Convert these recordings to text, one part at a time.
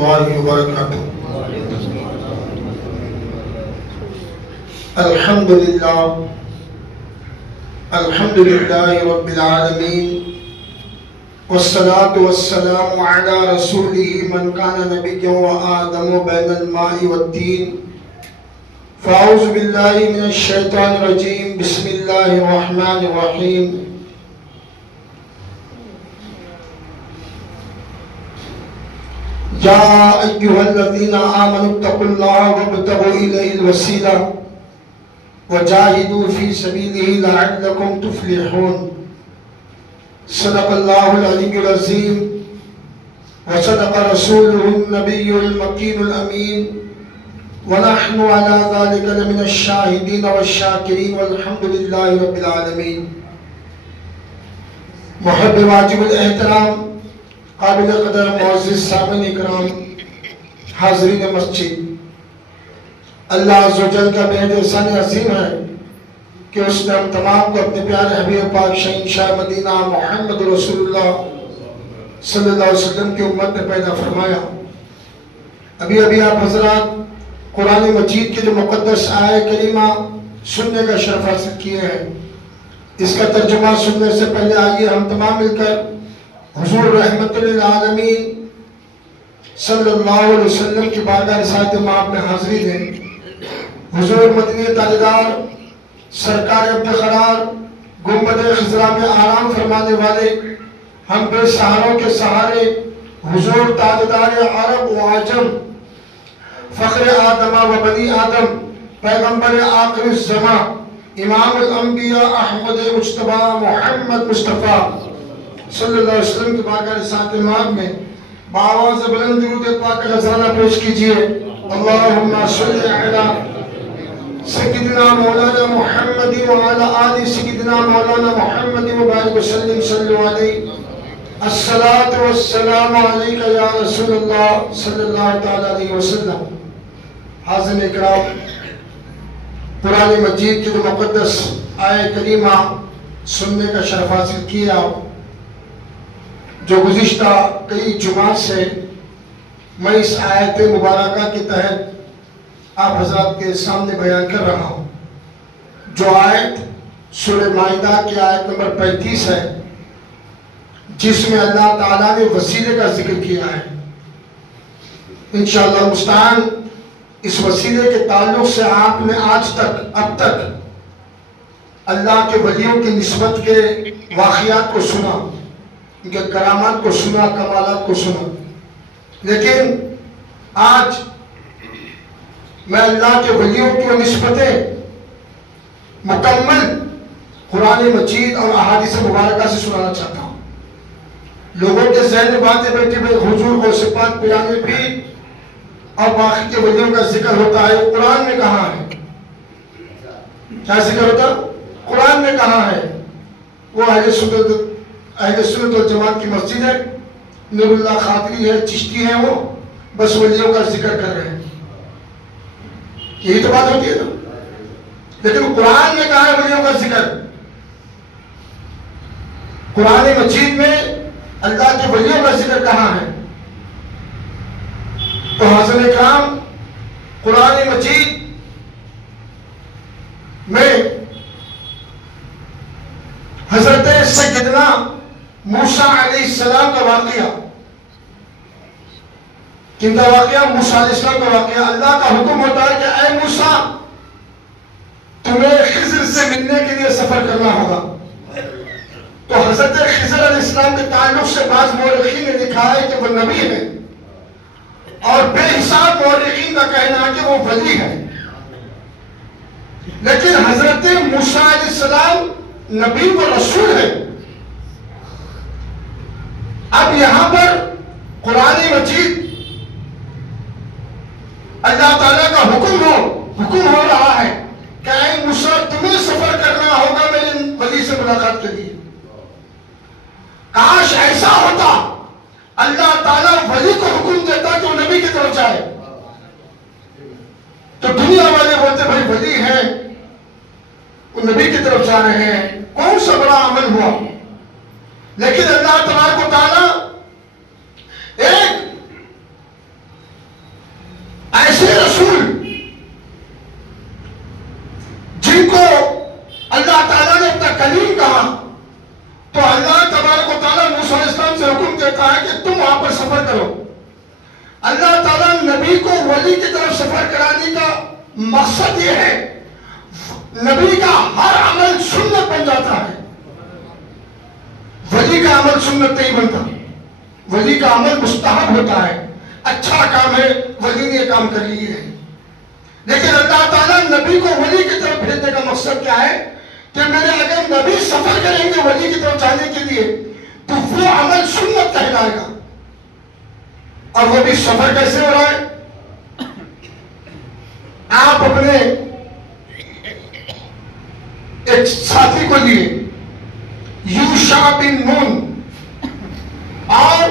الله وبركاته. الحمد لله رب العالمين والصلاة والسلام على رسوله من كان نبيا وآدم بين الماء والدين. فأعوذ بالله من الشيطان الرجيم. بسم الله الرحمن الرحيم. يا أيها الذين آمنوا اتقوا الله وابتغوا إليه الوسيلة وجاهدوا في سبيله لعلكم تفلحون. صدق الله العلي العظيم وصدق رسوله النبي المكين الأمين ونحن على ذلك لمن الشاهدين والشاكرين والحمد لله رب العالمين. محب واجب الاحترام قابل قدر معزز سامعین اکرام، حاضرین مسجد، اللہ عز و جل کا بہت احسان عظیم ہے کہ اس نے ہم تمام کو اپنے پیارے حبیب پاک شہنشاہ مدینہ محمد رسول اللہ صلی اللہ علیہ وسلم کی امت میں پیدا فرمایا. ابھی آپ حضرات قرآن مجید کے جو مقدس آیہ کریمہ سننے کا شرف حاصل کیے ہیں، اس کا ترجمہ سننے سے پہلے آئیے ہم تمام مل کر حضور رحمت للعالمین صلی اللہ علیہ وسلم کی بارگاہ رسالت مآب میں حاضری دیں. حضور مدنی تاجدار سرکار عبد قرار گنبد خضرا میں آرام فرمانے والے ہم بے سہاروں کے سہارے حضور تاجدار عرب و عجم فخر آدم و بنی آدم پیغمبر آخر الزمان امام الانبیاء احمد مجتبی محمد مصطفیٰ صلی اللہ علیہ وسلم کی بارگاہ رسالت مآب میں بآواز بلند درود پاک کا نذرانہ پیش کیجئے. اللہم صلی علی سیدنا مولانا محمد وعلی آل سیدنا مولانا محمد وبارک وسلم صلی علیہ. الصلاة والسلام علیکہ یا رسول اللہ صلی اللہ علیہ وسلم. حاضرین اکرام، قرآن مجید کی جو مقدس آیہ کریمہ سننے کا شرف حاصل کیا، جو گزشتہ کئی جمعات سے میں اس آیت مبارکہ کے تحت آپ حضرات کے سامنے بیان کر رہا ہوں، جو آیت سورہ مائدہ کی آیت نمبر 35 ہے، جس میں اللہ تعالیٰ نے وسیلے کا ذکر کیا ہے. انشاءاللہ مستعان اس وسیلے کے تعلق سے آپ نے اب تک اللہ کے ولیوں کی نسبت کے واقعات کو سنا، ان کے کرامات کو سنا، کمالات کو سنا. لیکن آج میں اللہ کے ولیوں کی نسبتیں مکمل قرآن مجید اور احادیث مبارکہ سے سنانا چاہتا ہوں. لوگوں کے ذہن میں باتیں بیٹھی بھائی حضور غوث پاک پیران پیر اور باقی کے ولیوں کا ذکر ہوتا ہے، قرآن میں کہاں ہے؟ کیا ذکر ہوتا؟ قرآن میں کہاں ہے؟ وہ اہل سنت والجماعت کی مسجد ہے، نور اللہ خاطری ہے، چشتی ہے، وہ بس ولیوں کا ذکر کر رہے ہیں. یہی تو بات ہوتی ہے نا. لیکن قرآن میں کہاں ہے ولیوں کا ذکر؟ قرآن مجید میں اللہ کے ولیوں کا ذکر کہاں ہے؟ تو حاضرین اکرام، قرآن مجید میں حضرت سیدنا موسیٰ علیہ السلام کا واقعہ، کن کا واقعہ؟ موسیٰ علیہ السلام کا واقعہ. اللہ کا حکم ہوتا ہے کہ اے موسیٰ، تمہیں خضر سے ملنے کے لیے سفر کرنا ہوگا. تو حضرت خضر علیہ السلام کے تعلق سے بعض مورخین نے لکھا ہے کہ وہ نبی ہے، اور بے حساب مورخین کا کہنا ہے کہ وہ ولی ہے. لیکن حضرت موسیٰ علیہ السلام نبی و رسول ہے. اب یہاں پر قرآن مجید اللہ تعالیٰ کا حکم ہو رہا ہے کہ اے موسیٰ، تمہیں سفر کرنا ہوگا میرے ولی سے ملاقات کے لیے. کاش ایسا ہوتا، اللہ تعالیٰ ولی کو حکم دیتا کہ وہ نبی کی طرف جائے. تو دنیا والے بولتے بھائی ولی ہیں، وہ نبی کی طرف جا رہے ہیں، کون سا بڑا عمل ہوا. لیکن اللہ تبارک و تعالیٰ ایک اللہ تعالیٰ نبی کو ولی کی طرف سفر کرانے کا مقصد یہ ہے نبی کا ہر عمل سنت بن جاتا ہے. ولی کا عمل سنت نہیں بنتا, ولی کا عمل مستحب ہوتا ہے. اچھا کام ہے, ولی نے یہ کام کر لیے ہے. لیکن اللہ تعالیٰ نبی کو ولی کی طرف بھیجنے کا مقصد کیا ہے کہ میرے اگر نبی سفر کریں گے ولی کی طرف جانے کے لیے تو وہ عمل سنت کہلائے گا. اور وہ بھی سفر کیسے ہو رہا ہے؟ آپ اپنے ایک ساتھی کو لیے یوشع بن نون, اور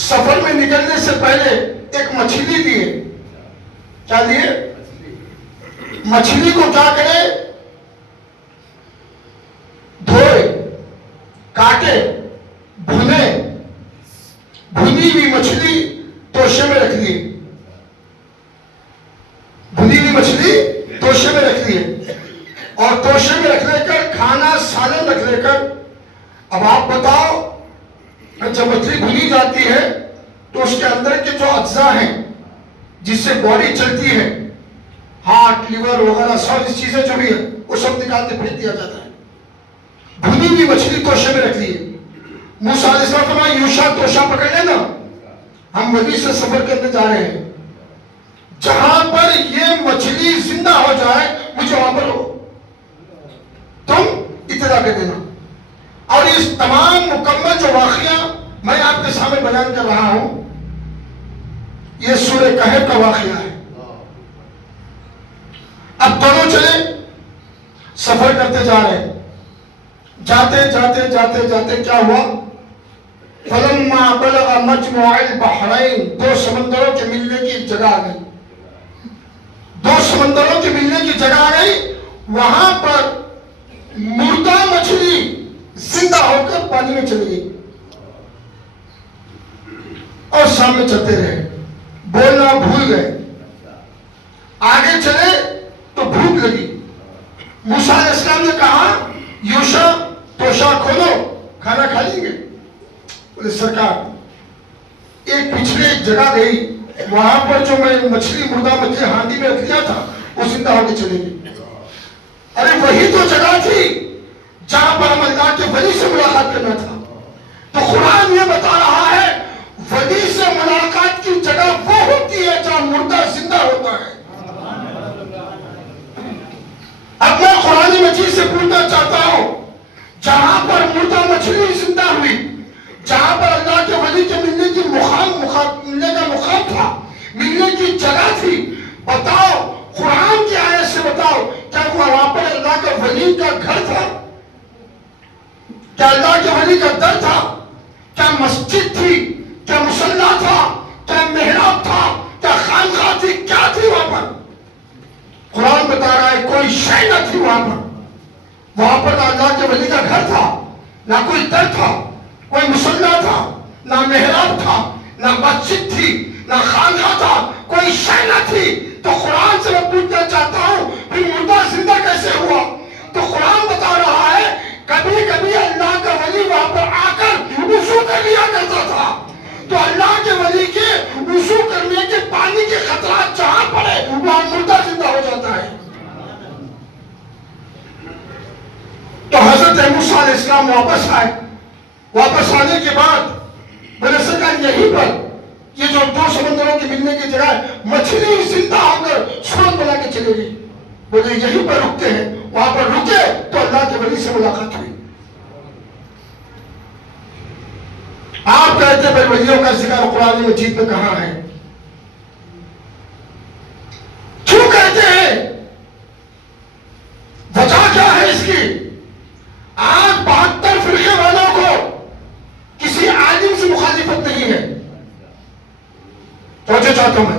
سفر میں نکلنے سے پہلے ایک مچھلی دیے. کیا دیے؟ مچھلی کو کیا کرے؟ دھوئے, کاٹے, بھنے, بھنی ہوئی مچھلی توشے میں رکھ دیے. بھنی ہوئی مچھلی توشے میں رکھ دیے, اور توشے میں رکھ لے کر کھانا سالن رکھ لے کر. اب آپ بتاؤ, جب مچھلی بھنی جاتی ہے تو اس کے اندر کے جو اجزاء ہیں جس سے باڈی چلتی ہے, ہارٹ, لیور وغیرہ ساری چیزیں جو بھی ہے وہ سب نکال کے پھینک دیا جاتا ہے. بھنی ہوئی مچھلی توشے میں رکھ دی. موسیٰ علیہ السلام فرمایا یوشع توشہ پکڑ لینا, ہم ولی سے سفر کرنے جا رہے ہیں, جہاں پر یہ مچھلی زندہ ہو جائے مجھے وہاں پر تم اطلاع کر دینا. اور اس تمام مکمل جو واقعہ میں آپ کے سامنے بیان کر رہا ہوں یہ سورہ کہف کا واقعہ ہے. اب دونوں چلے, سفر کرتے جا رہے ہیں. جاتے جاتے جاتے جاتے کیا ہوا؟ فلما بلغ مجمع البحرین, دو سمندروں کے ملنے کی جگہ آ گئی. دو سمندروں کے ملنے کی جگہ آ گئی. وہاں پر مردہ مچھلی زندہ ہو کر پانی میں چلی گئی اور سامنے چلتے رہے. بولنا بھول گئے. آگے چلے تو بھوک لگی. موسیٰ علیہ السلام نے کہا یوشع توشہ کھولو, کھانا کھا لیں گے. بولے سرکار ایک پچھلے ایک جگہ گئی, وہاں پر جو میں مچھلی مردہ مچھلی ہانڈی میں رکھ دیا تھا وہ زندہ ہو کے چلے گی. ارے وہی تو جگہ تھی جہاں پر ہم اللہ کے ولی سے ملاقات کرنا تھا. تو قرآن یہ بتا رہا ہے ولی سے ملاقات کی جگہ وہ ہوتی ہے جہاں مردہ زندہ ہوتا ہے. اب میں قرآن مجید سے پوچھنا چاہتا ہوں, جہاں پر مردہ مچھلی زندہ ہوئی, جہاں پر اللہ کے ولی کے ملنے کی ملنے کا مقام تھا, ملنے کی جگہ تھی, بتاؤ قرآن کی آیت سے بتاؤ کیا وہاں پر اللہ کے ولی کا گھر تھا؟ کیا اللہ کے ولی کا در تھا؟ کیا مسجد تھی؟ کیا مصلی تھا؟ کیا محراب تھا؟ کیا خانقاہ تھی؟ کیا تھی وہاں پر؟ قرآن بتا رہا ہے کوئی شے نہ تھی وہاں پر. وہاں پر نہ اللہ کے ولی کا گھر تھا, نہ کوئی در تھا, کوئی مصلی تھا, نہ محراب تھا, نہ مسجد تھی, نہ خانقاہ تھا, کوئی شے نہ تھی. تو قرآن سے میں پوچھنا چاہتا ہوں پھر مردہ زندہ کیسے ہوا؟ تو قرآن بتا رہا ہے کبھی کبھی اللہ کا ولی وہاں پر آ کر وضو کر لیا کرتا تھا. تو اللہ کے ولی کے وضو کرنے کے پانی کے خطرات جہاں پڑے وہاں مردہ زندہ ہو جاتا ہے. تو حضرت موسیٰ علیہ السلام واپس آئے. واپس آنے کے بعد میں نے سکا یہیں پر یہ جو دو سمندروں کے ملنے کی جگہ ہے مچھلی زندہ ہو کر سورج بنا کے چلے گئی. بولے یہیں پر رکتے ہیں. وہاں پر رکے تو اللہ کے ولی سے ملاقات ہوئی. آپ کہتے ہیں بھائی ولیوں کا ذکر قرآن مجید میں کہاں ہے؟ کیوں کہتے ہیں؟ وجہ کیا ہے اس کی؟ آج 72 فرقے والوں کو کسی عالم سے مخالفت نہیں ہے. توجہ چاہتا ہوں میں,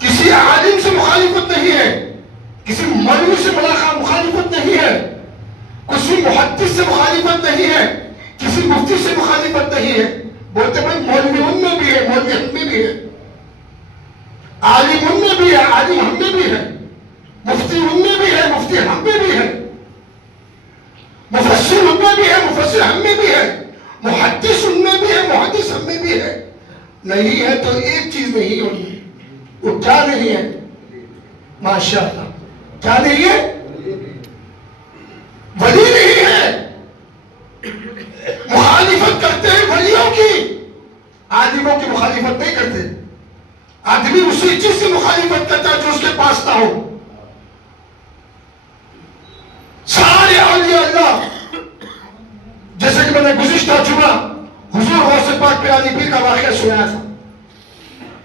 کسی عالم سے مخالفت نہیں ہے, کسی مولوی سے مخالفت نہیں ہے, کسی محدث سے مخالفت نہیں ہے, کسی مفتی سے مخالفت نہیں ہے. بولتے بھائی مولوی ان میں بھی ہے, مولوی ہم میں بھی ہے, عالم ان میں بھی ہے, عالم ہم میں بھی ہے, مفتی ان میں بھی ہے, مفتی ہم میں بھی ہے, مفسر ان میں بھی ہے, مفسر ہم میں بھی ہے, محدث ان میں بھی ہے, محدث ہم میں بھی ہے. نہیں ہے تو ایک چیز نہیں ہونی ہے. وہ کیا نہیں ہے؟ ماشاءاللہ کیا نہیں ہے؟ ولی نہیں ہے. مخالفت کرتے ہیں ولیوں کی، آدمیوں کی مخالفت نہیں کرتے. آدمی اسی چیز سے مخالفت کرتا ہے جو اس کے پاس نہ ہو. سارے اولیاء اللہ، جیسے کہ میں نے گزشتہ جمعہ حضور غوث پاک پیرانی پیر کا واقعہ سنایا تھا.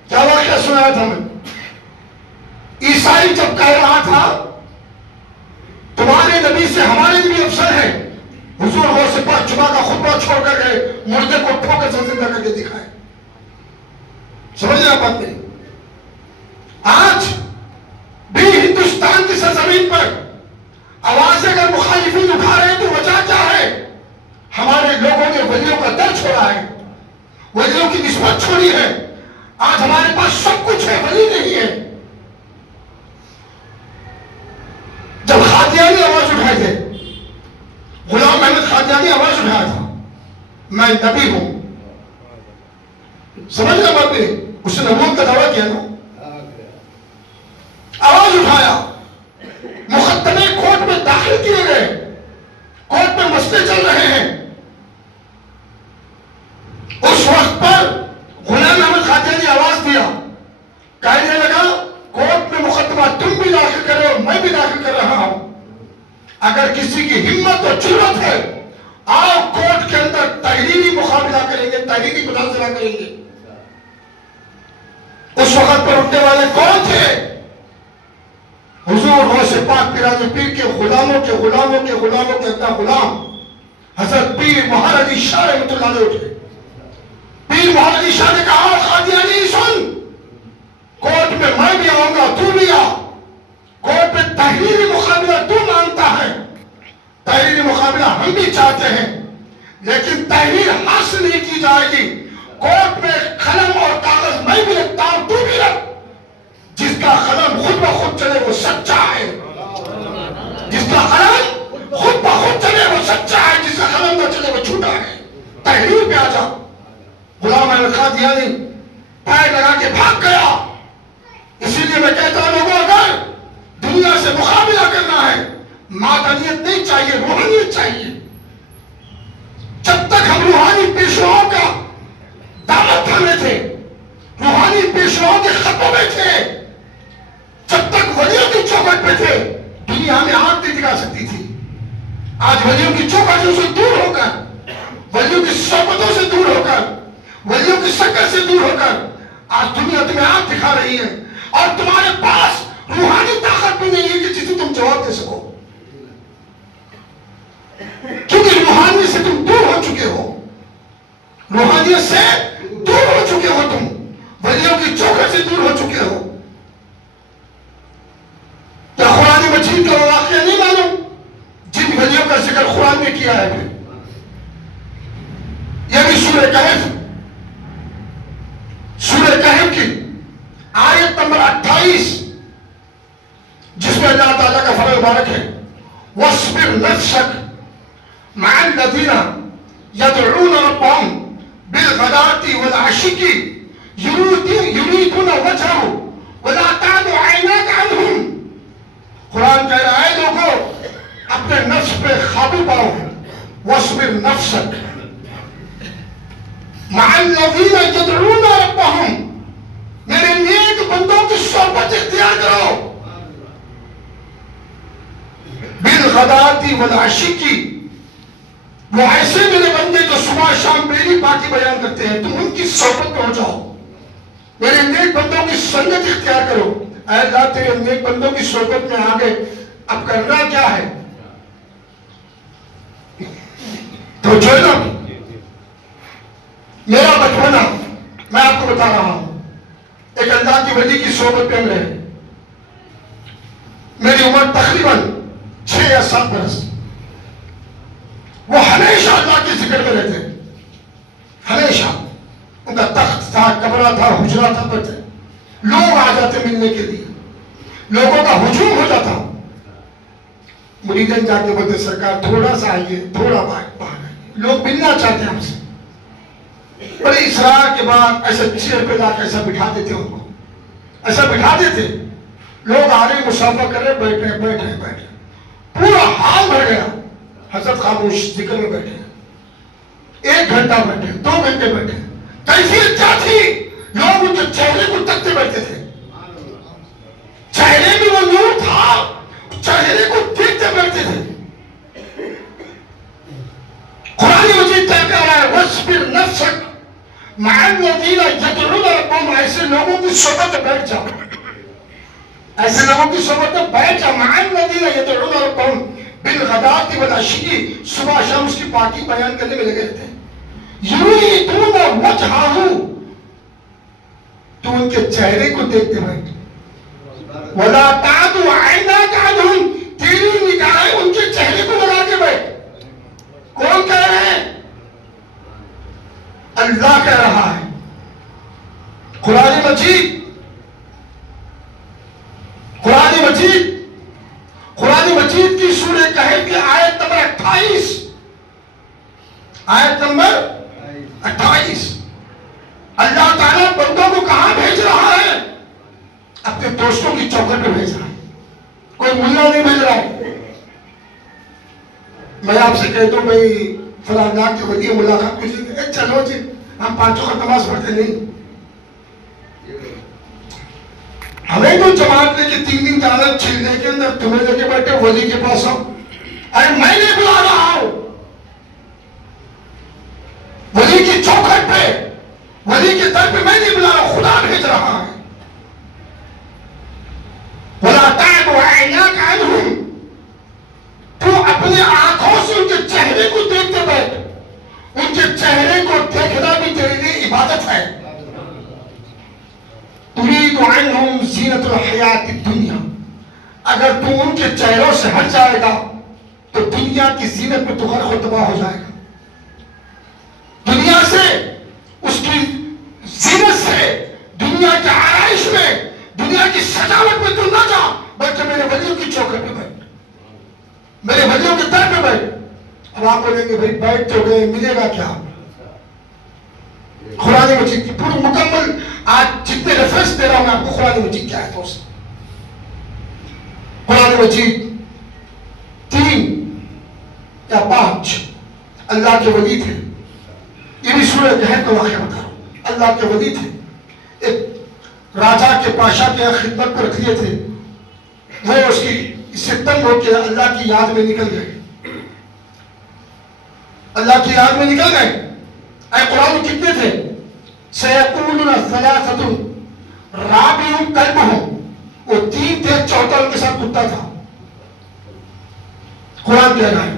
کیا واقعہ سنایا تھا میں؟ عیسائی جب کہہ رہا تھا تمہارے نبی سے ہمارے نبی افضل ہے، حضور غوث پاک جمعہ کا خطبہ چھوڑ کر گئے، مردے کو ٹھوکر سے زندہ کر کے دکھائے. سمجھ رہے آپ بات میری؟ آج بھی ہندوستان کی سرزمین پر آواز اگر مخالفین اٹھا رہے ہیں تو وجہ کیا ہے؟ ہمارے لوگوں نے ولیوں کا در چھوڑا ہے، ولیوں کی نسبت چھوڑی ہے. آج ہمارے پاس سب کچھ ہے، ولی نہیں ہے. جب قادیانی آواز اٹھائے تھے، غلام احمد قادیانی آواز اٹھایا تھا میں نبی ہوں، سمجھ رہے بات میں؟ اس نے نبوت کا دعویٰ کیا نا، آواز اٹھایا، مقدمے کورٹ میں داخل کیے گئے، کورٹ میں مسئلے چل رہے ہیں. اس وقت پر غلام احمد قادیانی آواز دیا، کہنے لگا کورٹ میں مقدمہ تم بھی داخل کر رہے ہو، میں بھی داخل کر رہا ہوں. اگر کسی کی ہمت اور جرأت ہے آؤ کورٹ کے اندر تحریری مقابلہ کریں گے، تحریری مناظرہ کریں گے. اس وقت پر اٹھنے والے کون تھے؟ حضور غوث پاک پیرانی پیر کے غلاموں کے غلاموں کے غلاموں کے اپنا غلام حضرت پیر محمد علی شاہ رحمۃ اللہ علیہ اٹھے. پیر محمد علی شاہ نے کہا قادیانی سن، کورٹ میں میں بھی آؤں گا، تو بھی آ. کورٹ میں تحریری مقابلہ تو مانتا ہے، تحریری مقابلہ ہم بھی چاہتے ہیں، لیکن تحریر حاصل نہیں کی جائے گی. کورٹ میں قلم اور کاغذ میں بھی رکھتا ہوں، تو بھی رکھ. جس کا قلم خود بخود چلے وہ سچا ہے، جس کا قلم خود بخود چلے وہ سچا ہے، جس کا قلم نہ چلے وہ جھوٹا ہے. تحریر پہ آ جا. غلام احمد قادیانی پیر لگا کے بھاگ گیا. اسی لیے میں کہتا ہوں لوگوں، اگر دنیا سے مقابلہ کرنا ہے مادنیت نہیں چاہیے، روحانیت چاہیے. جب تک ہم روحانی پیشواؤں کا دعوت تھامے تھے، روحانی پیشواؤں کے خطوں میں تھے، جب تک ولیوں کی چوکھٹ پہ تھے، دنیا ہمیں آنکھ نہیں دکھا سکتی تھی. آج ولیوں کی چوکھٹوں سے دور ہو کر، ولیوں کی صحبتوں سے دور ہو کر، ولیوں کی شکل سے دور ہو کر آج دنیا تمہیں آنکھ دکھا رہی ہے، اور تمہارے پاس روحانی طاقت بھی نہیں ہے کہ جسے تم جواب دے سکو، کیونکہ روحانیت سے تم دور ہو چکے ہو. روحانیت سے دور ہو چکے ہو، تم ولیوں کی چوکھٹ سے دور ہو چکے ہو. کیا قرآن مجید کا واقعہ نہیں معلوم جن ولیوں کا ذکر قرآن نے کیا ہے؟ یہ بھی سورہ کہف، سورہ کہف کی آیت نمبر 28، جس میں اللہ تعالیٰ کا فرمان مبارک ہے وَاصْبِرْ نَفْسَكَ مَعَ الَّذِينَ يَدْعُونَ رَبَّهُمْ بِالْغَدَاةِ وَالْعَشِيِّ يُرِيدُونَ وَجْهَهُ وَلَا تَعْدُ عَيْنَاكَ عَنْهُمْ. قرآن کہہ رہا ہے لوگوں اپنے نفس پہ قابو پاؤ. وَاصْبِرْ نَفْسَكَ مَعَ الَّذِينَ يَدْعُونَ رَبَّهُمْ، میرے نیک بندوں کی صحبت اختیار کرو. بالغداۃ والعشی، وہ ایسے میرے بندے جو صبح شام میری باتیں بیان کرتے ہیں، تم ان کی صحبت میں ہو جاؤ، میرے نیک بندوں کی سنت اختیار کرو. اے اللہ تیرے نیک بندوں کی صحبت میں آ گئے، اب کرنا کیا ہے؟ تو جو ہے نا میرا بچپنا، میں آپ کو بتا رہا ہوں، ایک اللہ کی ولی کی صحبت میں رہے. میری عمر تقریباً 6 یا 7 برس. وہ ہمیشہ اللہ کے ذکر میں رہتے، ہمیشہ. ان کا تخت تھا، کمرہ تھا، حجرہ تھا، پتہ لوگ آ جاتے ملنے کے لیے، لوگوں کا ہجوم ہو جاتا. مریدین جا کے بولتے سرکار تھوڑا سا آئیے، تھوڑا باہر آئیے، لوگ ملنا چاہتے ہیں ہم سے. بڑے اسرار کے بعد ایسے چیئر پہ لا کے ایسا بٹھا دیتے ان کو، ایسا بٹھا دیتے، لوگ آ رہے مسافہ کر رہے، بیٹھے بیٹھے بیٹھے، پورا حال بھر گیا. حضرت خاموش ذکر میں بیٹھے، 1 گھنٹہ بیٹھے، 2 گھنٹے بیٹھے. کیفیت کیا تھی؟ لوگ ان کے چہرے کو تکتے بیٹھتے تھے، چہرے میں وہ نور تھا، چہرے کو دیکھتے بیٹھتے تھے. قرآن مجید کہتا ہے وَاصْبِرْ نَفْسَكَ مَعَ الَّذِينَ يَدْعُونَ رَبَّهُمْ، ایسے لوگوں کی صحبت میں بیٹھ جاؤ، ایسے لوگوں کی صحبت میں بیٹھ جاؤ. مَعَ الَّذِينَ يَدْعُونَ رَبَّهُمْ بِالْغَدَاةِ وَالْعَشِيِّ، صبح شام اس کی پاکی بیان کرنے میں لگے رہتے ہیں. يُرِيدُونَ وَجْهَهُ، تو ان کے چہرے کو دیکھتے بیٹھ. وَلَا تَعْدُ عَيْنَاكَ عَنْهُمْ، تیری نگاہیں ان کے چہرے کو لگا کے بیٹھ. کون کہہ رہے ہیں؟ اللہ کہہ رہا ہے. قرآن مجید، قرآن مجید، قرآن مجید کی سورہ کہف کی آیت نمبر 28، آیت نمبر 28، اللہ تعالیٰ بندوں کو کہاں بھیج رہا ہے؟ اپنے دوستوں کی چوکھٹ پہ بھیج رہا ہے. کوئی ملا نہیں بھیج رہا ہے. میں آپ سے کہتا ہوں بھائی فلاں اللہ کی ولی ملاقات کیجیے، چلو جی ہم 5 وقت نماز پڑھتے نہیں. ہمیں تو جماعت لے کے 3 دن جانا چھلنے کے اندر، تمہیں لے کے بیٹھے ولی کے پاس آؤ. ارے میں نے بلا رہا ہوں ولی کی چوکھٹ پہ، ولی کے در پہ میں نہیں بلا رہا، خدا بھیج رہا ہے. وَلَا تَعْدُ عَيْنَاكَ عَنْهُمْ، تو اپنے آنکھوں سے ان کے چہرے کو دیکھتے بیٹھ. ان کے چہرے کو دیکھنا بھی تیرے لیے عبادت ہے. تُرِيدُ عَنْهُمْ زِينَةَ الْحَيَاةِ الدُّنْيَا، اگر تو ان کے چہروں سے ہٹ جائے گا تو دنیا کی زینت میں تو غرق و تباہ ہو جائے گا. دنیا سے، اس کی زینت سے، دنیا کے آرائش میں، دنیا کی سجاوٹ میں تو نہ جا، بلکہ میرے ولیوں کی چوکھٹ پہ بیٹھ، میرے ولیوں کے در پہ بیٹھ. اب آپ بولیں گے بھائی بیٹھ تو گئے، ملے گا کیا؟ قرآن مجید کی پوری مکمل، آج جتنے ریفرنس دے رہا ہوں میں آپ کو قرآن مجید کیا ہے دوست. قرآن مجید 3 یا 5 اللہ کے ولی تھے. یہ بھی سورہ کہف کا واقعہ بتا رہا ہوں. اللہ کے ولی تھے، ایک راجا کے بادشاہ کے خدمت پر رکھ لیے تھے. وہ اس کی اس سے تنگ ہو کے اللہ کی یاد میں نکل گئے، اللہ کی یاد میں نکل گئے. اے قرآن میں کتنے تھے؟ سَيَقُولُونَ ثَلَاثَةٌ رَابِعُهُمْ كَلْبُهُمْ، وہ 3 تھے، چوتھا ان کے ساتھ کتا تھا. قرآن کہہ رہا ہے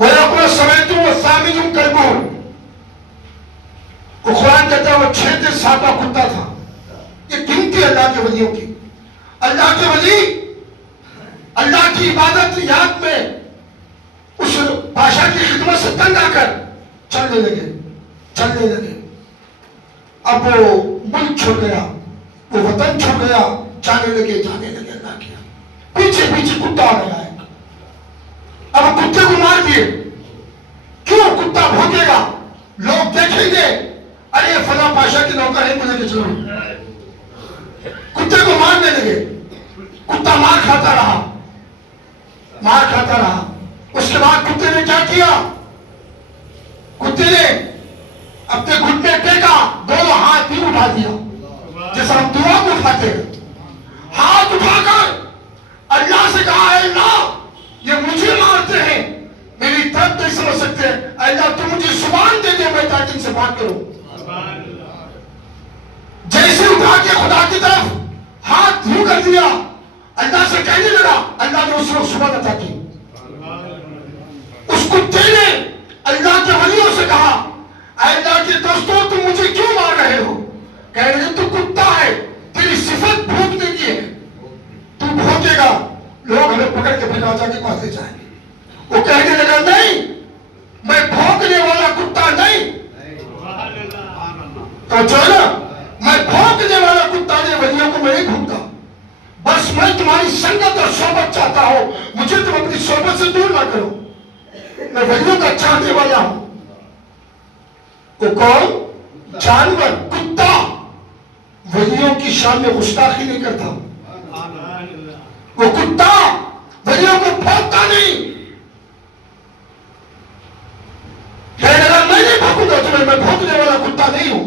وَيَقُولُ سَمِعْتُ وَالثَّامِنُهُمْ كَلْبُهُمْ، وہ قرآن کہتا ہے وہ 6 تھے، 7واں کتا تھا. یہ گنتی اللہ کے ولیوں کی. اللہ کے ولی اللہ کی عبادت یاد میں اس بادشاہ کی خدمت سے تنگ آ کر چلنے لگے، چلنے لگے. اب وہ ملک چھوڑ گیا، وہ وطن چھوڑ گیا، جانے لگے، جانے لگے. اللہ کیا پیچھے پیچھے کتا آ رہا ہے. اب کتے کو مار دیے. کیوں؟ کتا بھوکے گا، لوگ دیکھیں گے، ارے فلاں بادشاہ کی نوکر ہے، مجھے کہ چلو. کتے کو مارنے لگے. کتا مار کھاتا رہا، مار کھاتا رہا. اس کے بعد کتے نے کیا کیا؟ کتے نے اپنے گھٹنے ٹیکا، دونوں ہاتھ بھی اٹھا دیا جیسا ہم دعا کو اٹھاتے ہیں. ہاتھ اٹھا کر اللہ سے کہا اے اللہ یہ مجھے مارتے ہیں، میری درد نہیں سمجھ سکتے، اے اللہ تو مجھے زبان دے دے میں تاکہ ان سے بات کروں. جیسے اٹھا کے خدا کی طرف ہاتھ یوں کر دیا، اللہ سے کہنے لگا، اللہ نے اس وقت زبان عطا کی. اس کتے نے اللہ کے ولیوں سے کہا اے اللہ کے دوستوں تم مجھے کیوں مار رہے ہو؟ کہہ رہے تو کتا ہے، تیری صفت بھونکنے کی ہے، تو بھونکے گا، لوگ ہمیں پکڑ کے پھر راجا کے پاس لے جائیں گے. وہ کہنے لگا نہیں، میں بھونکنے والا کتا نہیں. تو جو نا میں بھونکنے والا کتا نہیں، ولیوں کو میں نہیں بھونکتا، بس میں تمہاری سنگت اور صحبت چاہتا ہوں، مجھے تم اپنی صحبت سے دور نہ کرو. میں ولیوں کا چاہنے والا ہوں. وہ کون؟ جانور، کتا ولیوں کی شان میں گستاخی نہیں کرتا، وہ کتا ولیوں کو بھونکتا نہیں. اگر میں نہیں بھونکوں گا تمہیں، میں بھونکنے والا کتا نہیں ہوں.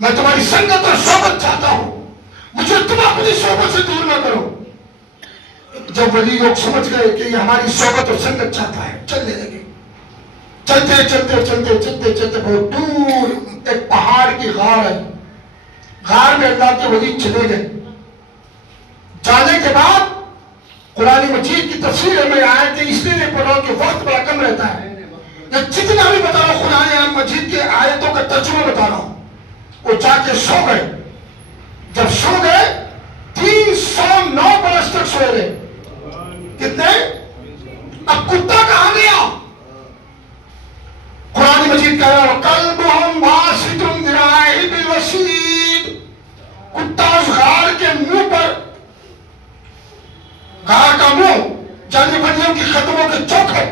میں تمہاری سنگت اور صحبت چاہتا ہوں، مجھے تم اپنی صحبت سے دور نہ کرو. جب ولی لوگ سمجھ گئے کہ یہ ہماری صحبت اور سنگت چاہتا ہے، چلنے لگے. چلتے چلتے چلتے چلتے چلتے بہت دور ایک پہاڑ کی غار ہے. غار میں اللہ کے ولی چلے گئے. جانے کے بعد قرآن مجید کی تفسیر میں آئے کہ اس لیے نہیں پڑھ رہا کہ وقت بڑا کم رہتا ہے. میں جتنا بھی بتا رہا ہوں قرآن مجید کے آیتوں کا ترجمہ بتا رہا ہوں. وہ جا کے سو گئے. جب سو گئے 309 برس تک سوئے رہے. کتنے؟ اب کتا کہاں گیا؟ قرآن مجید کہہ رہا ہے وَقَلْبُهُمْ بَاسِطٌ ذِرَاعَيْهِ بِالْوَسِيدِ. کتا اس غار کے منہ پر، غار کا منہ جانی بندیوں کی قدموں کے چوک ہے،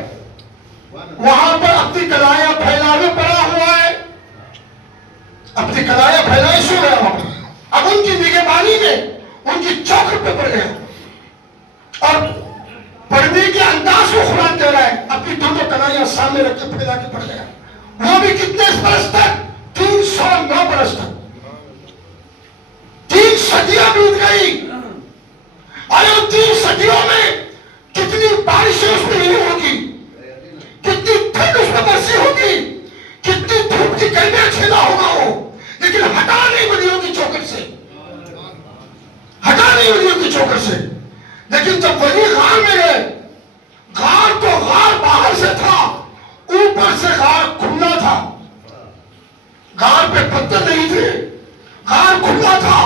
وہاں پر اپنی کلائیاں پھیلاوے پڑا ہوا ہے. اپنی کلائیاں پھیلائے سو گیا وہاں. اب ان کی نگہبانی میں ان کی چوکھٹ پہ پڑ گیا. اور پڑھنے کے انداز کو قرآن کہہ رہا ہے اپنی دونوں کلائیاں سامنے رکھ کے پھیلا کے پڑھ گیا. وہ بھی کتنے برس تک؟ 309 برس تک. 3 صدیاں بیت گئی. اور ان 3 صدیوں میں کتنی بارشیں اس میں نہیں ہوگی، کتنی ٹھنڈ اس میں برسی ہوگی، کتنی دھوپ کی گرمیاں چھیلا ہوگا وہ، لیکن ہٹا نہیں ولیوں کی چوکٹ سے، ہٹا نہیں ولیوں کی چوکٹ سے. لیکن جب ولی غار میں گئے، غار تو غار باہر سے تھا، اوپر سے غار کھلا تھا. غار پہ پتھر نہیں تھے، غار کھلا تھا.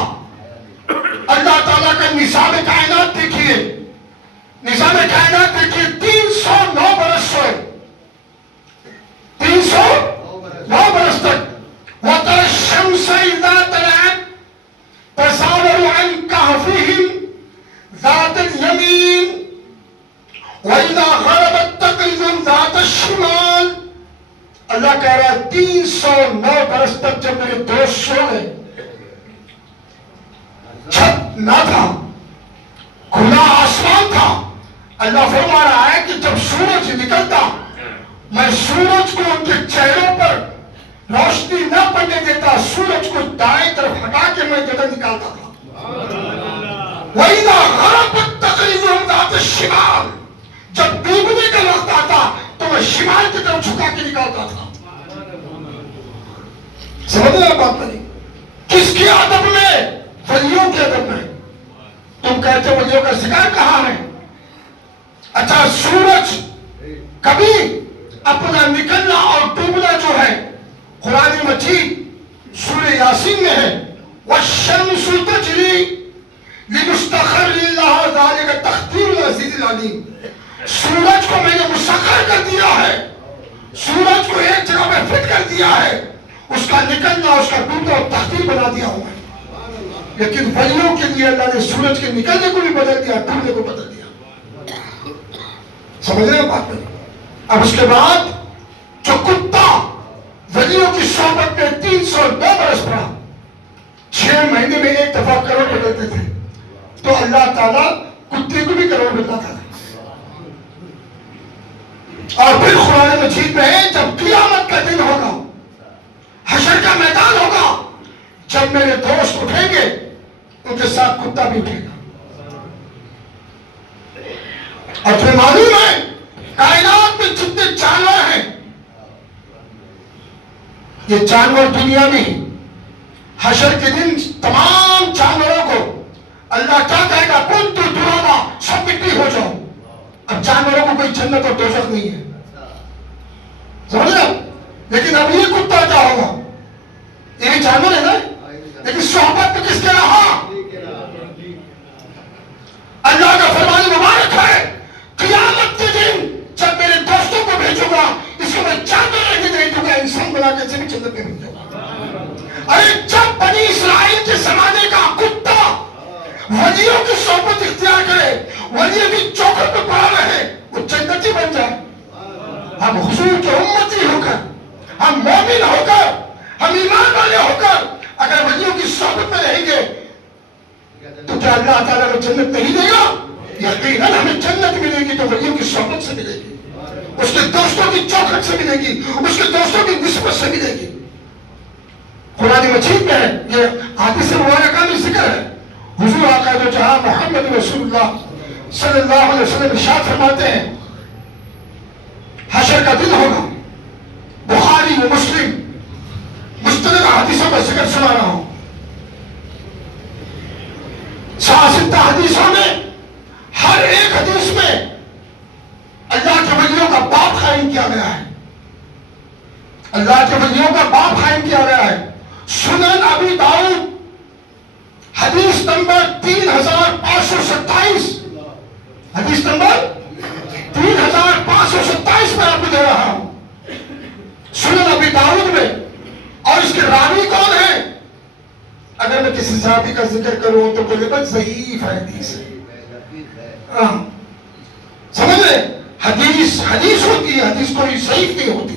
اللہ تعالیٰ کا نظام کائنات دیکھیے، نظام کائنات دیکھیے. 309 برس سوئے، 309 برس تک. وَتَرَى الشَّمْسَ إِذَا طَلَعَتْ تَزَاوَرُ عَنْ كَهْفِهِمْ ذَاتَ الْيَمِينِ وَإِذَا غَرَبَتْ تَقْرِضُهُمْ ذَاتَ الشِّمَالِ. اللہ کہہ رہا ہے 309 برس تک جب میرے دوست سو گئے، چھت نہ تھا، کھلا آسمان تھا. اللہ فرما رہا ہے کہ جب سورج نکلتا میں سورج کو ان کے چہروں پر روشنی نہ پڑنے دیتا، سورج کو دائیں طرف ہٹا کے میں جگہ نکالتا تھا. وَإِذَا غَرَبَتْ تَقْرِضُهُمْ ذَاتَ الشِّمَالِ. جب ڈوبنے کا وقت آتا تو میں شمال کی طرف جھکا کے نکالتا تھا. سمجھ رہے بات نہیں؟ کس کے ادب میں؟ ولیوں کے ادب میں. تم کہتے ہو ولیوں کا شکار کہاں ہے؟ اچھا سورج کبھی اپنا نکلنا اور ڈوبنا جو ہے قرآن مجید سورہ یاسین میں ہے وَالشَّمْسُ تَجْرِي لِمُسْتَقَرٍّ لَهَا ذَلِكَ تَقْدِيرُ الْعَزِيزِ الْعَلِيمِ. سورج کو میں نے مسخر کر دیا ہے، سورج کو ایک جگہ میں فٹ کر دیا ہے، اس کا نکلنا اس کا ڈوبنا اور تقدیر بنا دیا ہوں میں. لیکن ولیوں کے لیے اللہ نے سورج کے نکلنے کو بھی بدل دیا، ڈوبنے کو بدل دیا. سمجھ رہے ہیں بات نہیں؟ اب اس کے بعد جو کتا ولیوں کی صحبت میں 309 برس پڑا، 6 مہینے میں ایک دفعہ کروڑ بدلتے تھے، تو اللہ تعالیٰ کتے کو بھی کروڑ بدلاتا تھا. اور پھر قرآن مجید میں ہے جب قیامت کا دن ہوگا، حشر کا میدان ہوگا، جب میرے دوست اٹھیں گے ان کے ساتھ کتا بھی اٹھے گا. اور پھر معلوم ہے کائنات میں جتنے جانور ہیں، یہ جانور دنیا میں حشر کے دن تمام جانوروں کو اللہ کیا کہے گا کنتم ترابا، سب مٹی ہو جاؤ. اب جانوروں کو کوئی جنت اور دوزخ نہیں ہے، سمجھ رہے؟ لیکن اب یہ کتا کیا ہوگا؟ یہ جانور ہے نا، لیکن صحبت میں کس کے رہا؟ اللہ کا فرمان مبارک ہے قیامت کے دن جب میرے دوستوں کو بھیجوں گا، اس کو میں جانور نہیں بھیجوں گا، انسان بنا کے بھی جنت میں بھیجوں گا. ارے جب بنی اسرائیل کے زمانے کا کتا ولیوں کی صحبت اختیار کرے، ولی بھی چوکھٹ پہ پڑا رہے، وہ جنتی بن جائے. ہم حضور کے امتی ہو کر ہم مومن ہو کر، ہم ایمان والے ہو کر اگر ولیوں کی صحبت میں رہیں گے تو کیا اللہ تعالیٰ ہمیں جنت نہیں دے گا؟ یقیناً ہمیں جنت ملے گی تو ولیوں کی صحبت سے ملے گی، اس کے دوستوں کی چوکھٹ سے ملے گی، اس کے دوستوں کی نسبت سے ملے گی۔ قرآن مجید میں یہ حدیث مبارکہ میں ذکر ہے، حضور آقا دو جہاں محمد رسول اللہ صلی اللہ علیہ وسلم ارشاد فرماتے ہیں حشر کا دن ہوگا، بخاری و مسلم مستند حدیثوں کا ذکر سنا رہا ہوں، 66 حدیثوں میں ہر ایک حدیث میں اللہ کے ولیوں کا باب قائم کیا گیا ہے، اللہ کے ولیوں کا باب قائم کیا گیا ہے۔ سنن ابی داؤد حدیث نمبر 3527، حدیث نمبر 3527 میں آپ کو دے رہا ہوں، سنن ابی داؤد میں، اور اس کے راوی کون ہے؟ اگر میں کسی صحابی کا ذکر کروں تو بولے بس ضعیف حدیث ہے، سمجھ رہے؟ حدیث ہوتی ہے، حدیث کوئی ضعیف نہیں ہوتی،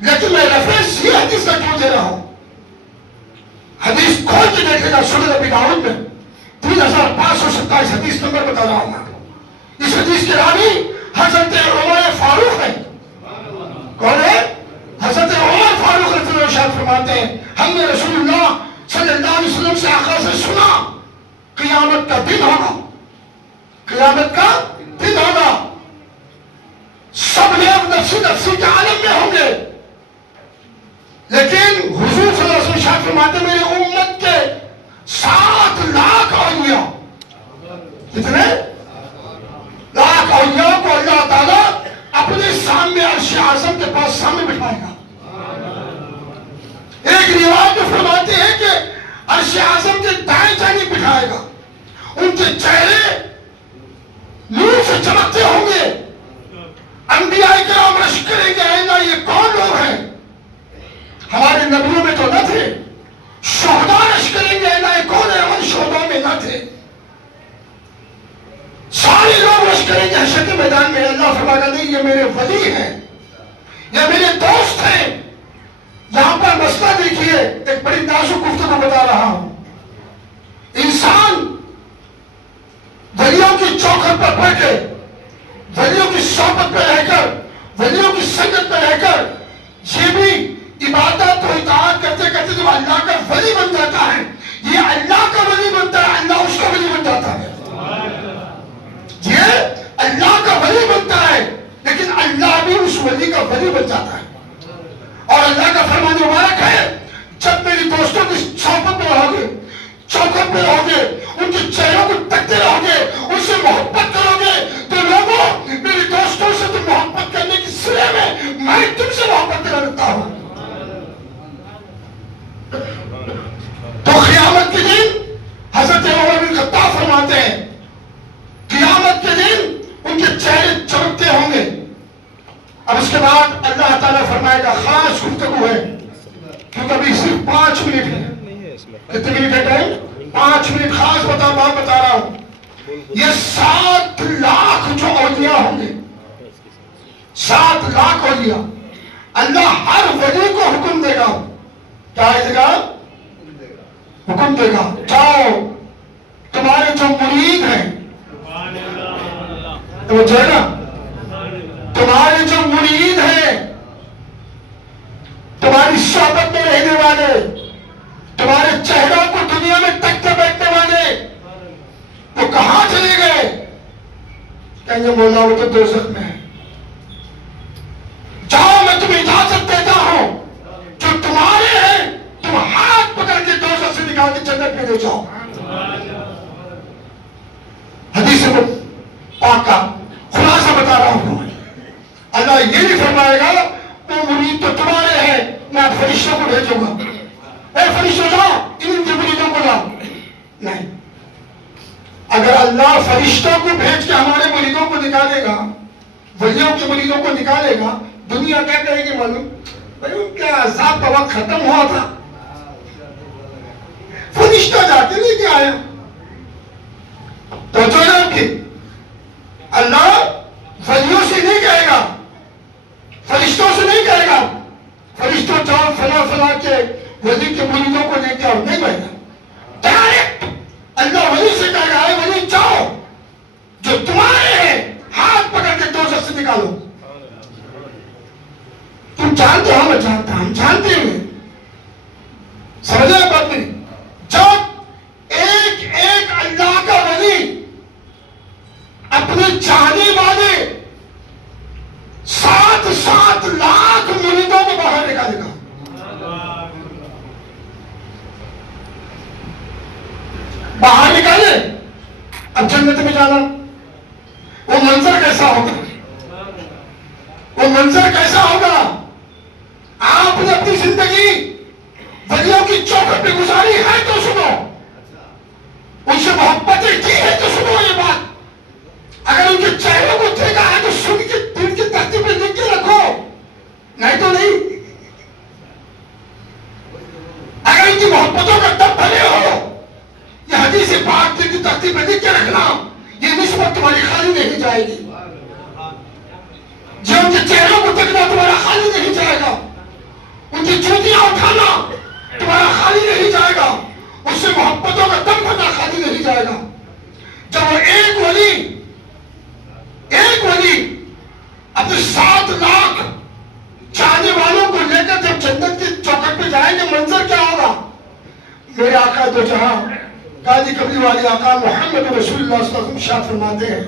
لیکن میں ریفرنس یہ حدیث کا کیوں دے رہا ہوں؟ حدیث کھول کے دیکھے گا سنن ابی داؤد میں 3527 حدیث نمبر بتا رہا ہوں میں۔ اس حدیث کے راوی حضرت عمر فاروق ہے۔ کون ہے؟ حضرت عمر فاروق رضی اللہ عنہ ارشاد فرماتے ہیں ہم نے رسول اللہ صلی اللہ علیہ وسلم سے آقا سے سنا قیامت کا دن ہوگا، قیامت کا دن ہوگا، سب لوگ نفسی نفسی کے عالم میں ہوں گے، لیکن حضور صلی اللہ علیہ وسلم ارشاد فرماتے ہیں میری امت کے 7 لاکھ اولیاء، کتنے لاکھ اولیاء کو اللہ تعالیٰ اپنے سامنے عرش اعظم کے پاس سامنے بٹھائے گا۔ ایک روایت میں فرماتے ہیں کہ عرش اعظم کے دائیں جانب بٹھائے گا، ان کے چہرے نور سے چمکتے ہوں گے، انبیاء کرام رشک کریں گے اے اللہ یہ کون لوگ ہیں؟ ہمارے نبیوں میں تو نہ تھے، شہداء رشک کریں گے اے اللہ یہ کون ہے؟ ہمارے شہداء میں نہ تھے، سارے لوگ رشک کریں گے حشر کے میدان میں، اللہ فرمائے گا نہیں یہ میرے ولی ہیں، یہ میرے دوست ہیں۔ یہاں پر مسئلہ دیکھیے، ایک بڑی نازک گفتگو بتا رہا ہوں، انسان ولیوں کی چوکھٹ پر بیٹھ کے، ولیوں کی صحبت پہ رہ کر، ولیوں کی سنگت پہ رہ کر، یہ بھی عبادت و اطاعت کرتے کرتے جب اللہ کا ولی بن جاتا ہے، یہ اللہ کا ولی بنتا ہے، اللہ اس کا ولی بن جاتا ہے، یہ اللہ کا ولی بنتا ہے لیکن اللہ بھی اس ولی کا ولی بن جاتا ہے۔ اور اللہ کا فرمان مبارک ہے جب میری دوستوں کی صحبت میں رہو گے، چوکھٹ میں رہو گے، ان کے چہروں کو تکتے رہو گے، ان سے محبت کرو گے، تو لوگوں میری دوستوں سے تم محبت کرنے کی سلے میں تم سے محبت کرنا لگتا ہوں۔ تو قیامت کے دن حضرت عمر بن خطاب فرماتے ہیں قیامت کے دن ان کے چہرے چمکتے ہوں گے۔ اب اس کے بعد اللہ تعالیٰ فرمائے گا خاص گفتگو ہے، کیونکہ ابھی صرف 5 منٹ ہے، کتنے منٹ ہے ٹائم؟ 5 منٹ خاص بات بتا رہا ہوں۔ یہ 7 لاکھ جو اولیاء ہوں گے، 7 لاکھ اولیاء، اللہ ہر ولی کو حکم دے گا، کیا دے گا؟ حکم دے گا جاؤ تمہارے جو مرید ہیں، تو جو ہے نا تمہارے جو مرید ہیں، تمہاری صحبت میں رہنے والے، تمہارے چہروں کو دنیا میں تکتے بیٹھنے والے، وہ کہاں چلے گئے؟ کہیں گے مولا وہ تو دوزخ میں ہے، جاؤ میں تمہیں اجازت دیتا ہوں، جو تمہارے ہیں تم ہاتھ پکڑ کے دوزخ سے نکال کے جنت میں لے جاؤ۔ حدیث پاک کا خلاصہ بتا رہا ہوں، اللہ یہ نہیں فرمائے گا وہ مرید تو تمہارے ہیں میں فرشتوں کو بھیجوں گا، اے فرشتوں جاؤ ان کے مریدوں کو لاؤ، نہیں۔ اگر اللہ فرشتوں کو بھیج کے ہمارے مریدوں کو نکالے گا، ولیوں کے مریدوں کو نکالے گا، دنیا کیا کہے گی معلوم؟ بھائی ان کا عذاب کا وقت ختم ہوا تھا، فرشتہ جاتے نہیں کیا آیا، تو جو ہے کہ اللہ ولیوں سے نہیں کہے گا، فرشتوں سے نہیں کہے گا، فرشتوں اب جنت میں جانا وہ منظر کیسا ہوگا؟ وہ منظر کیسا ہوگا؟ آپ نے اپنی زندگی ولیوں کی چوکھٹ پہ گزاری ہے تو سنو، ان سے محبتیں کی ہے تو سنو یہ بات۔ اگر ان کے چہروں کو دیکھا ہے تو سن کے دل کی تختی پہ لکھ کے رکھو، نہیں تو نہیں۔ اگر ان کی محبتوں کا دم بھرے ہو، یہ حدیث پاک دل کی تختی پہ لکھ کے رکھنا، یہ نسبت تمہاری خالی نہیں جائے گی۔ جو ان کے چہروں کو دیکھنا تمہارا خالی نہیں جائے گا، ان کی جوتیاں اٹھانا تمہارا خالی نہیں جائے گا، اس سے محبتوں کا دم بھرنا خالی نہیں جائے گا۔ جب وہ ایک ولی اپنے 7 لاکھ چاہنے والوں کو لے کر جب جنت کی چوکھٹ پہ جائیں گے، منظر کیا ہوگا؟ میرے آقا دو جہاں قاضی قبلی والے آقا محمد رسول اللہ صلی اللہ علیہ وسلم ارشاد فرماتے ہیں،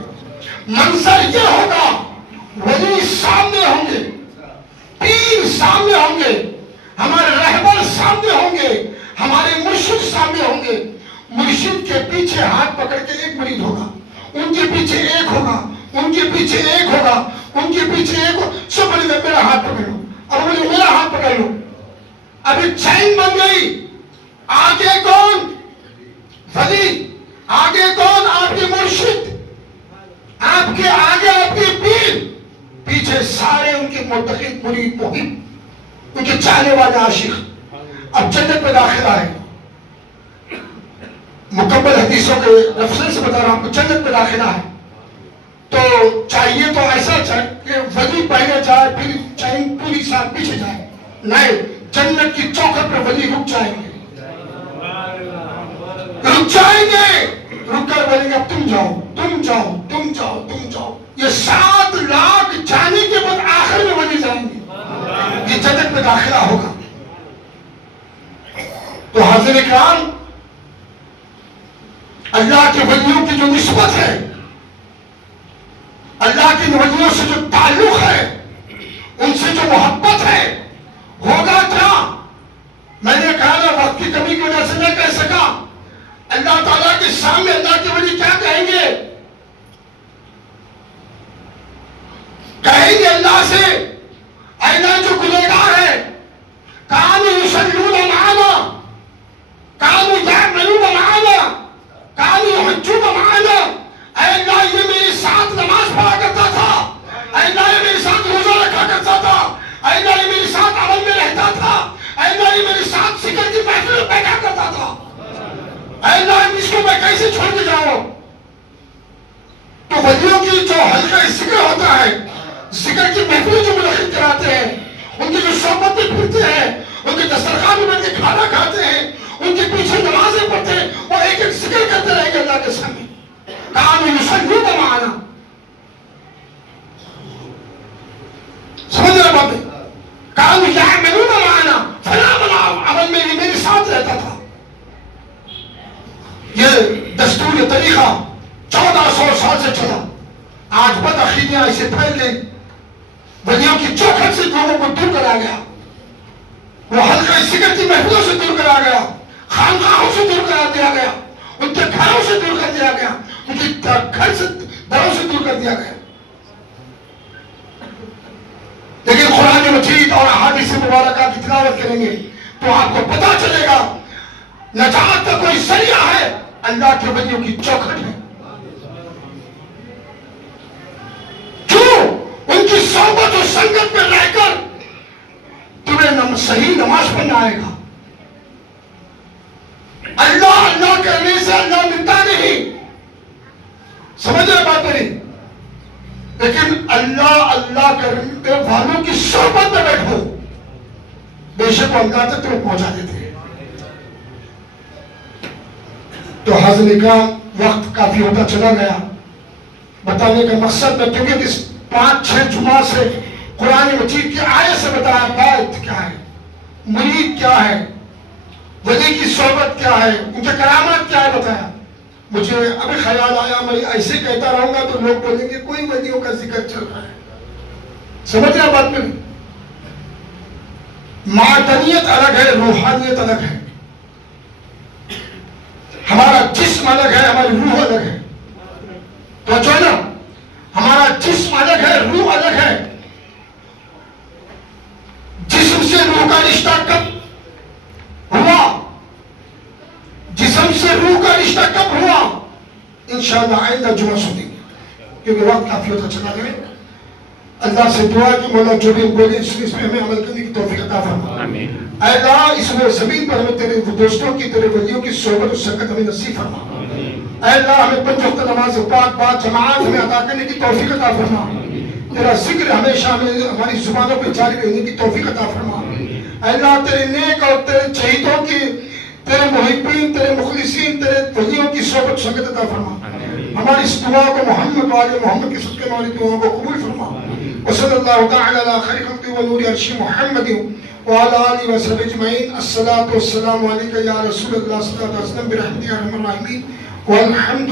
منظر یہ ہوگا، ولی سامنے ہوں گے، پیر سامنے ہوں گے، ہمارے رہبر سامنے ہوں گے، ہمارے مرشد سامنے ہوں گے۔ مرشد کے پیچھے ہاتھ پکڑ کے ایک مرید ہوگا، ان کے پیچھے ایک ہوگا، ان کے پیچھے ایک ہوگا، ان کے پیچھے ایک ہوگا۔ سب بولے میرا ہاتھ پکڑ لو، اب بولے میرا ہاتھ پکڑ لو۔ اب ایک چین بن گئی، آگے کون؟ ولی، آگے کون؟ آپ کے مرشد، آپ کے آگے آپ کے پیر، پیچھے سارے ان کے متقی مرید محب، ان کے چاہنے والے عاشق۔ اب جنت میں داخلہ ہے، مکمل حدیثوں کے ریفرنس سے بتا رہا ہوں آپ کو، جنت میں داخلہ ہے تو چاہیے تو ایسا کہ ولی پہلے جائے پھر چاہیے پوری ساتھ پیچھے جائے، نہیں، جنت کی چوکھٹ پہ ولی رک جائیں گے، رک جائیں گے، رک کر بولیں گے اب تم جاؤ، تم جاؤ، تم جاؤ، تم جاؤ۔ یہ 7 لاکھ جانے کے بعد آخر میں ولی جائیں گے، یہ جنت میں داخلہ ہوگا۔ تو حاضر اکرام، اللہ کے ولیوں کی جو نسبت ہے، اللہ کے ولیوں سے جو تعلق ہے، ان سے جو محبت ہے، ہوگا کیا؟ میں نے کہا نا وقت کی کمی کی وجہ سے نہیں کہہ سکا۔ اللہ تعالیٰ کے سامنے اللہ کے ولی کیا کہیں گے؟ کہیں گے اللہ سے، اے اللہ جو گنہگار ہے، کانوا یصلون معنا، کانوا یعملون معنا، کانوا یحجون معنا، اے اللہ یہ میرے ساتھ نماز پڑھا کرتا تھا، اے اللہ یہ میرے ساتھ روزہ رکھا کرتا تھا، اے اللہ یہ میرے ساتھ عمل میں رہتا تھا، اے اللہ یہ میرے ساتھ ذکر کی محفل میں بیٹھا کرتا تھا، اے اللہ اس کو میں کیسے چھوڑ کے جاؤں؟ تو ولیوں کی جو حلقہ ذکر ہوتا ہے، ذکر کی محفل جو منعقد کراتے ہیں، ان کی جو صحبت میں پھرتے ہیں، ان کے دسترخوان میں بیٹھ کے کھانا کھاتے ہیں، ان کے پیچھے نمازیں پڑھتے ہیں، اور ایک ایک ذکر کرتے رہیں گے اللہ کے سامنے۔ کانوا یصلون معنا، سمجھ رہے بات ہے؟ کانوا یعملون معنا، فلاں فلاں عمل میں یہ میرے ساتھ رہتا تھا۔ یہ دستور یہ طریقہ 1400 سال سے چلا، آج بدعقیدیاں اسے پھیل گئی، ولیوں کی چوکھٹ سے لوگوں کو دور کرا گیا، وہ حلقہ ذکر کی محفلوں سے دور کرا گیا، خانقاہوں سے دور کرا دیا گیا، ان کے گھروں سے دور کر دیا گیا، ان کے گھر سے دروں سے دور کر دیا گیا۔ لیکن قرآن مجید اور احادیث مبارکہ کی تلاوت کریں گے تو آپ کو پتا چلے گا نجات کا کوئی ذریعہ ہے، اللہ کے ولیوں کی چوکھٹ ہے۔ کیوں؟ ان کی صحبت و سنگت میں رہ کر تمہیں صحیح نماز پڑھنا آئے گا۔ اللہ اللہ کرنے سے اللہ ملتا نہیں، سمجھ رہے بات میری؟ لیکن اللہ اللہ کرنے والوں کی صحبت میں بیٹھو، بے شک وہ اللہ تک تمہیں پہنچا دیتے ہیں۔ تو حاضرین کا وقت کافی ہوتا چلا گیا، بتانے کا مقصد میں کیونکہ اس 5-6 جمعہ سے قرآن مجید کی آیت سے بتایا بیعت کیا ہے، مرید کیا ہے، ولی کی صحبت کیا ہے، ان کے کرامات کیا ہے بتایا۔ مجھے ابھی خیال آیا میں ایسے کہتا رہوں گا تو لوگ بولیں گے کوئی ولیوں کا ذکر چل رہا ہے، سمجھ رہے بات میں؟ معدنیت الگ ہے، روحانیت الگ ہے، ہمارا جسم الگ ہے، ہماری روح الگ ہے۔ سے روح کا رشتہ کب ہوا؟ انشاءاللہ آئندہ جمعہ سنیں گے، کیونکہ وقت کافی ہوتا چلا گیا۔ اللہ سے دعا کہ مولا جو بھی بولے اس میں ہمیں عمل کرنے کی توفیق عطا فرما۔ اے اللہ اس زمین پر ہمیں تیرے دوستوں کی، تیرے ولیوں کی صحبت و شرکت ہمیں نصیب فرما۔ اے اللہ ہمیں 5 وقت نماز پاک بعد جماعت ہمیں ادا کرنے کی توفیق عطا فرما۔ تیرا ذکر ہمیشہ ہماری زبانوں پہ جاری رہنے کی توفیق عطا فرما۔ اے اللہ تیرے نیک اور تیرے شہیدوں کی، تیرے محبین، تیرے مخلصین، تیرے ولیوں کی صحبت و شرکت عطا فرما۔ ہماری اس دعا کو محمد والے محمد کے صدقے ہماری دعاؤں کو قبول فرما۔ وصلی اللہ تعالی علی خیر خلق و نور عرش محمد وعلی آلہ وصحبہ اجمعین۔ الصلاۃ والسلام علیک یا رسول اللہ صلی اللہ علیہ وسلم برحمتک یا ارحم الراحمین والحمد